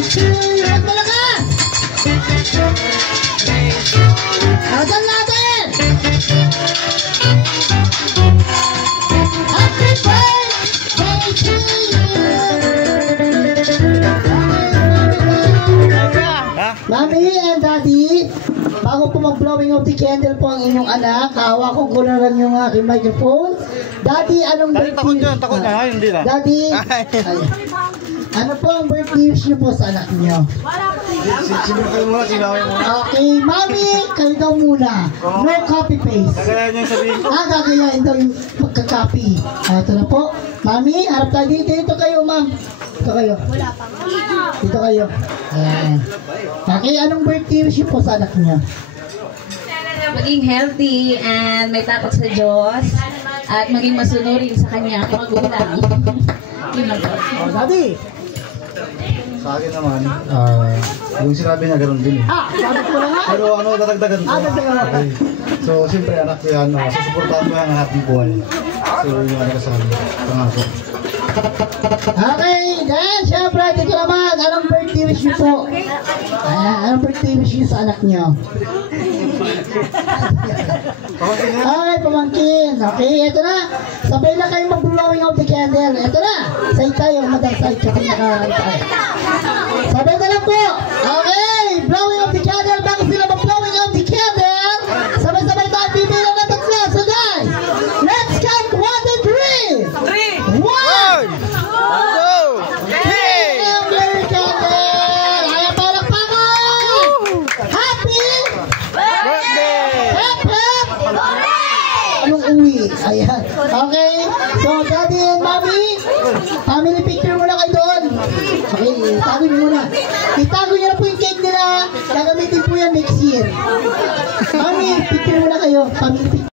Ang malakas! Asan natin? Happy birthday to you! Mami and Daddy, bago po mag-blowing of the candle po ang inyong anak, hawakan ko na lang yung aking microphone. Daddy, anong birthday? Takot na, hindi na. Daddy, ano po ang birthday wish niyo po sa anak niyo? Sino kayo muna, sinawin muna. Okay, Mami, kayo daw muna. No copy paste. Gagayahin niyo sabihin ko. Gagayahin daw yung magka-copy. Ito na po. Mami, harap tayo dito. Dito kayo, ma'am. Dito kayo. Dito kayo. Ayan. Okay, anong birthday wish niyo po sa anak niyo? Maging healthy and may takot sa Diyos at maging masunurin sa kanya magulang. Yun lang po. Oh, Daddy. Sa akin naman, yung sinabi niya gano'n din eh. Sabi ko na nga. Pero ano, dadagdagan ko. Dadagdagan mo. Okay. So, siyempre anak ko yan, susuportahan ko yung happy buhay. So, yung ano ko sa akin, pangako. Okay, then, syempre, dito naman, anong birthday wish niyo po? Ayan, anong birthday wish niyo sa anak niyo? Okay, pamangkin. Okay, ito na. Sabay na kayo mag-blowing of the candle. Ito na. Side tayo, madang side. Kasi nakaraan tayo. Sabay na lang po. Okay, blowing of the candle. Bago sila mag-blowing of the candle, sabay-sabay tayo bibilang na tatlo. So guys, let's count 1, 2, 3. 1! Ayan. Okay. So, Daddy and Mommy, family picture muna kayo doon. Okay, itago nyo muna. Itago nyo na po yung cake nila. Gagamitin po yan next year. Mommy, picture muna kayo. Family picture.